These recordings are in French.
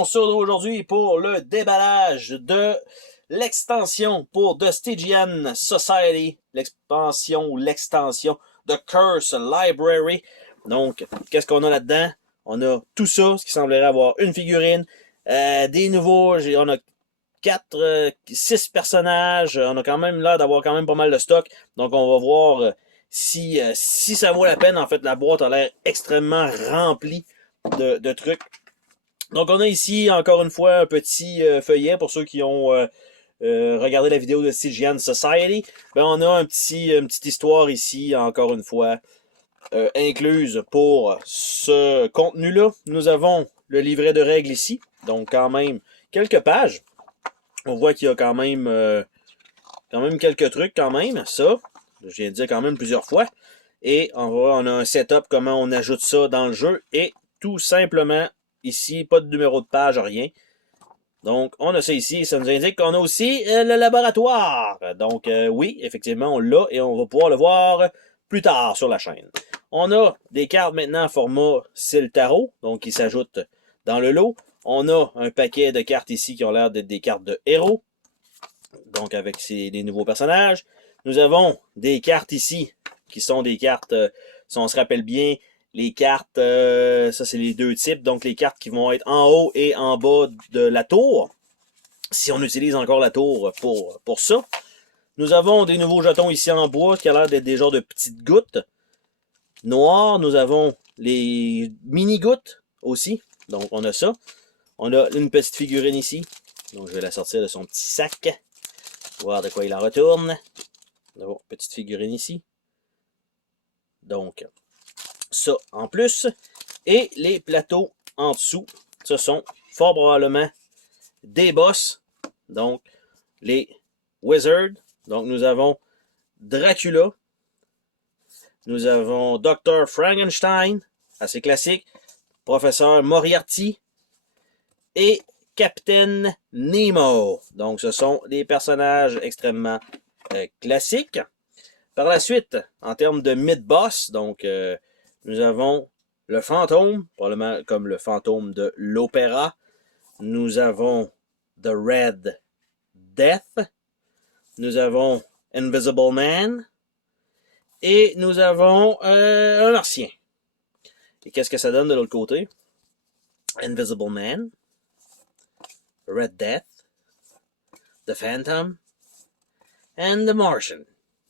on se retrouve aujourd'hui pour le déballage de l'extension pour The Stygian Society, l'expansion ou l'extension de Curse Library. Donc, qu'est-ce qu'on a là-dedans? On a tout ça, ce qui semblerait avoir une figurine, des nouveaux, on a 6 personnages, on a quand même l'air d'avoir quand même pas mal de stock, donc on va voir si ça vaut la peine. En fait, la boîte a l'air extrêmement remplie de trucs. Donc on a ici encore une fois un petit feuillet pour ceux qui ont regardé la vidéo de Stygian Society. Ben, on a une petite histoire ici encore une fois incluse pour ce contenu-là. Nous avons le livret de règles ici, donc quand même quelques pages. On voit qu'il y a quand même quelques trucs quand même, ça. Je viens de dire quand même plusieurs fois. Et on a un setup, comment on ajoute ça dans le jeu. Et tout simplement, ici, pas de numéro de page, rien. Donc, on a ça ici. Ça nous indique qu'on a aussi le laboratoire. Donc, oui, effectivement, on l'a et on va pouvoir le voir plus tard sur la chaîne. On a des cartes maintenant en format style tarot, donc qui s'ajoutent dans le lot. On a un paquet de cartes ici qui ont l'air d'être des cartes de héros. Donc, avec des nouveaux personnages. Nous avons des cartes ici qui sont des cartes, si on se rappelle bien, les cartes, ça c'est les deux types, donc les cartes qui vont être en haut et en bas de la tour, si on utilise encore la tour pour ça. Nous avons des nouveaux jetons ici en bois qui a l'air d'être des genres de petites gouttes noires. Nous avons les mini-gouttes aussi, donc on a ça. On a une petite figurine ici, donc je vais la sortir de son petit sac, voir de quoi il en retourne. Nous avons une petite figurine ici. Donc, ça en plus. Et les plateaux en dessous, ce sont fort probablement des boss. Donc, les Wizards. Donc, nous avons Dracula. Nous avons Dr. Frankenstein, assez classique. Professeur Moriarty. Et Captain Nemo. Donc, ce sont des personnages extrêmement classiques. Par la suite, en termes de mid-boss, donc nous avons le fantôme, probablement comme le fantôme de l'opéra. Nous avons The Red Death. Nous avons Invisible Man. Et nous avons un martien. Et qu'est-ce que ça donne de l'autre côté? Invisible Man. Red Death. The Phantom. And The Martian.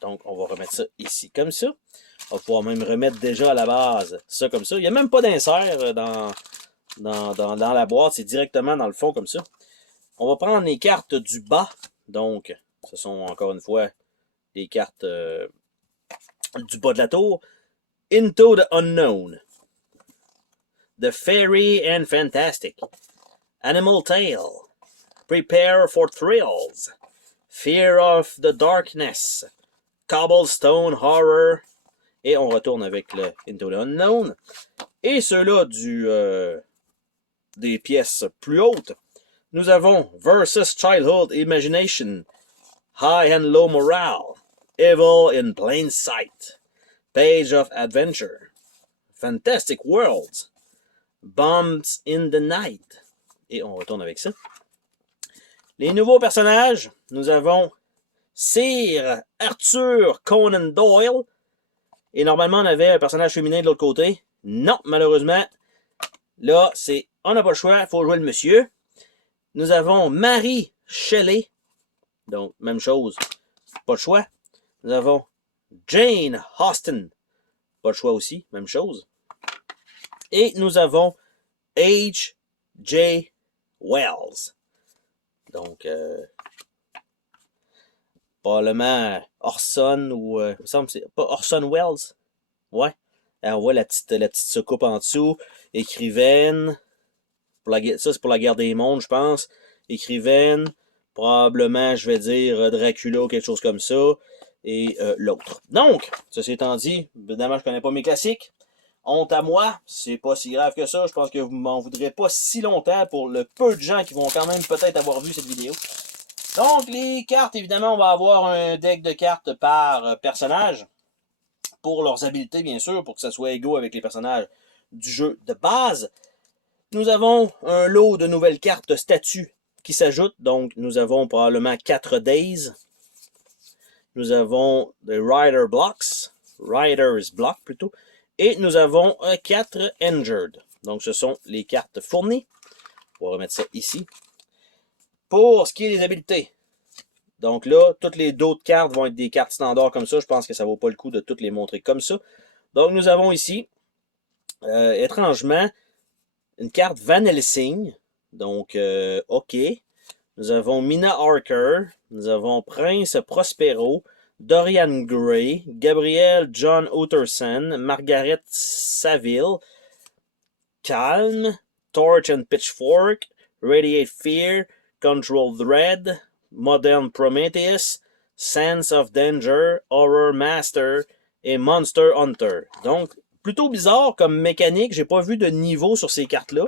Donc, on va remettre ça ici comme ça. On va pouvoir même remettre déjà à la base ça comme ça. Il n'y a même pas d'insert dans la boîte. C'est directement dans le fond comme ça. On va prendre les cartes du bas. Donc, ce sont encore une fois les cartes du bas de la tour. Into the Unknown. The Fairy and Fantastic. Animal Tale. Prepare for Thrills. Fear of the Darkness. Cobblestone Horror. Et on retourne avec le Into the Unknown. Et ceux-là des pièces plus hautes. Nous avons Versus Childhood Imagination. High and Low Morale. Evil in Plain Sight. Page of Adventure. Fantastic Worlds. Bombs in the Night. Et on retourne avec ça. Les nouveaux personnages. Nous avons Sir Arthur Conan Doyle. Et normalement, on avait un personnage féminin de l'autre côté. Non, malheureusement. Là, on n'a pas le choix. Il faut jouer le monsieur. Nous avons Mary Shelley. Donc, même chose. Pas le choix. Nous avons Jane Austen. Pas le choix aussi. Même chose. Et nous avons H.J. Wells. Donc, probablement Orson ou il me semble que c'est pas Orson Welles. Ouais. Alors, on voit la petite soucoupe en dessous. Écrivaine. Ça, c'est pour la guerre des mondes, je pense. Écrivaine. Probablement, je vais dire Dracula ou quelque chose comme ça. Et l'autre. Donc, ceci étant dit, évidemment, je connais pas mes classiques. Honte à moi, c'est pas si grave que ça. Je pense que vous m'en voudrez pas si longtemps pour le peu de gens qui vont quand même peut-être avoir vu cette vidéo. Donc, les cartes, évidemment, on va avoir un deck de cartes par personnage. Pour leurs habiletés, bien sûr, pour que ça soit égaux avec les personnages du jeu de base. Nous avons un lot de nouvelles cartes statues qui s'ajoutent. Donc, nous avons probablement 4 Days. Nous avons des Riders Block plutôt. Et nous avons 4 Injured. Donc, ce sont les cartes fournies. On va remettre ça ici. Pour ce qui est des habiletés. Donc là, toutes les d'autres cartes vont être des cartes standards comme ça. Je pense que ça ne vaut pas le coup de toutes les montrer comme ça. Donc, nous avons ici, étrangement, une carte Van Helsing. Donc, OK. Nous avons Mina Harker. Nous avons Prince Prospero. Dorian Gray. Gabriel John Utterson. Margaret Saville. Calm. Torch and Pitchfork. Radiate Fear. Control Dread. Modern Prometheus. Sense of Danger. Horror Master. Et Monster Hunter. Donc, plutôt bizarre comme mécanique. J'ai pas vu de niveau sur ces cartes-là.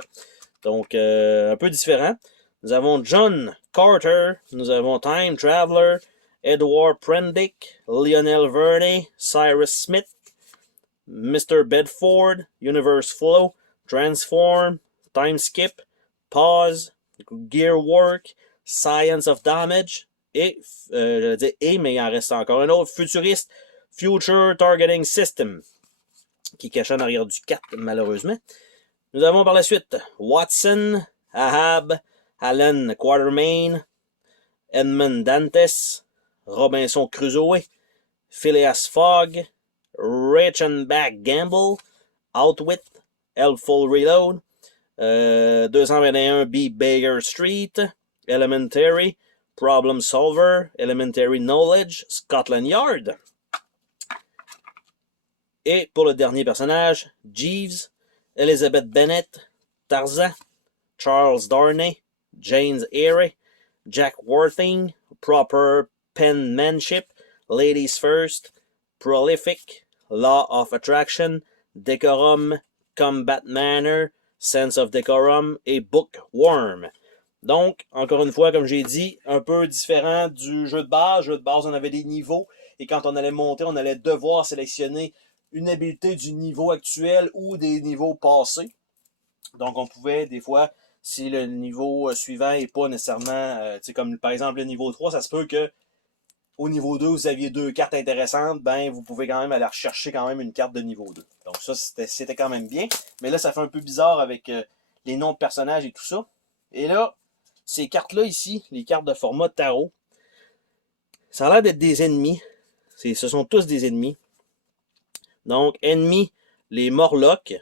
Donc, un peu différent. Nous avons John Carter. Nous avons Time Traveler. Edward Prendick. Lionel Verney. Cyrus Smith. Mr. Bedford. Universe Flow. Transform. Time Skip. Pause. Gear Work. Science of Damage. Et, j'allais dire mais il en reste encore un autre. Futuriste. Future Targeting System. Qui est caché en arrière du 4, malheureusement. Nous avons par la suite Watson, Ahab, Alan Quatermain, Edmund Dantes, Robinson Crusoe, Phileas Fogg, Reichenbach Gamble, Outwit, Helpful Reload, 221B Baker Street, Elementary, Problem Solver, Elementary Knowledge, Scotland Yard. Et pour le dernier personnage, Jeeves, Elizabeth Bennet, Tarzan, Charles Darnay, James Eyre, Jack Worthing, Proper Penmanship, Ladies First, Prolific, Law of Attraction, Decorum, Combat Manner, Sense of Decorum et Bookworm. Donc, encore une fois, comme j'ai dit, un peu différent du jeu de base. Le jeu de base, on avait des niveaux et quand on allait monter, on allait devoir sélectionner une habilité du niveau actuel ou des niveaux passés. Donc, on pouvait, des fois, si le niveau suivant n'est pas nécessairement, comme par exemple le niveau 3, ça se peut que au niveau 2, vous aviez 2 cartes intéressantes, ben vous pouvez quand même aller rechercher quand même une carte de niveau 2. Donc ça, c'était quand même bien. Mais là, ça fait un peu bizarre avec les noms de personnages et tout ça. Et là, ces cartes-là ici, les cartes de format tarot, ça a l'air d'être des ennemis. Ce sont tous des ennemis. Donc, ennemis, les Morlocks.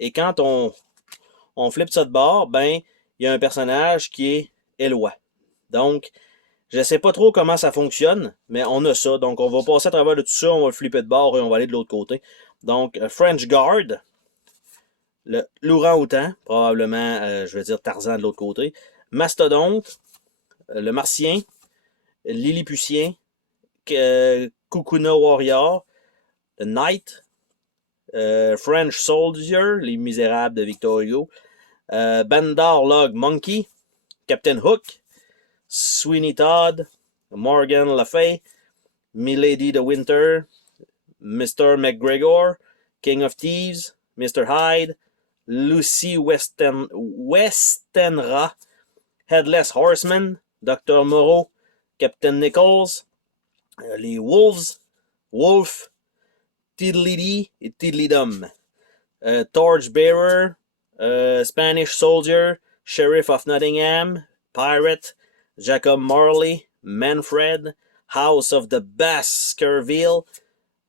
Et quand on flippe ça de bord, ben, il y a un personnage qui est Eloi. Donc, je ne sais pas trop comment ça fonctionne, mais on a ça. Donc, on va passer à travers de tout ça, on va le flipper de bord et on va aller de l'autre côté. Donc, French Guard, l'Ourang-Outan, probablement, je veux dire Tarzan de l'autre côté. Mastodonte, le Martien, Lilliputien, Kukuna Warrior, The Knight, French Soldier, Les Misérables de Victor Hugo, Bandar Log Monkey, Captain Hook, Sweeney Todd, Morgan Le Fay, Milady de Winter, Mr. McGregor, King of Thieves, Mr. Hyde, Lucy Westenra, Headless Horseman, Dr. Moreau, Captain Nichols, les Wolves, Wolf, Tiddly et Tiddlydum, Torchbearer, Spanish Soldier, Sheriff of Nottingham, Pirate, Jacob Marley, Manfred, House of the Baskerville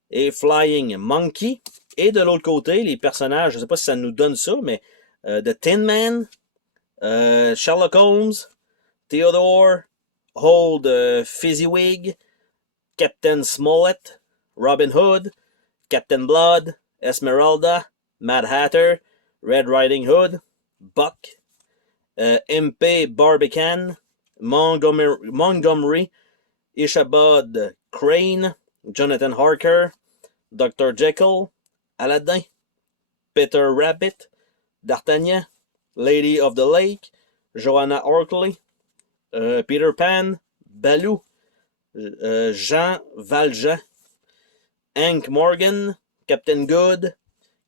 et Flying Monkey. Et de l'autre côté, les personnages, je ne sais pas si ça nous donne ça, mais The Tin Man, Sherlock Holmes, Theodore, Old Fezziwig, Captain Smollett, Robin Hood, Captain Blood, Esmeralda, Mad Hatter, Red Riding Hood, Buck, MP Barbican, Montgomery, Ishabod Crane, Jonathan Harker, Dr. Jekyll, Aladdin, Peter Rabbit, D'Artagnan, Lady of the Lake, Joanna Orkley, Peter Pan, Baloo, Jean Valjean, Hank Morgan, Captain Good,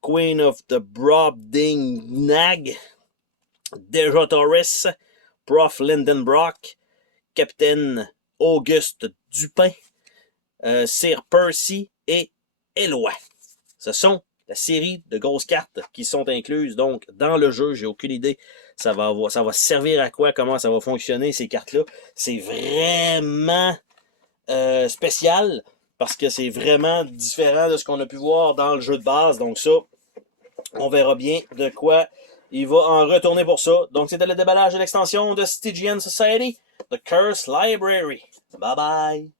Queen of the Brobdingnag, Deja Torres, Prof. Lyndon Brock, Capitaine Auguste Dupin, Sir Percy et Eloi. Ce sont la série de grosses cartes qui sont incluses donc dans le jeu. J'ai aucune idée ça va servir à quoi, comment ça va fonctionner ces cartes-là. C'est vraiment spécial parce que c'est vraiment différent de ce qu'on a pu voir dans le jeu de base. Donc ça, on verra bien de quoi il va en retourner pour ça. Donc c'était le déballage de l'extension de Stygian Society, The Curse Library. Bye bye!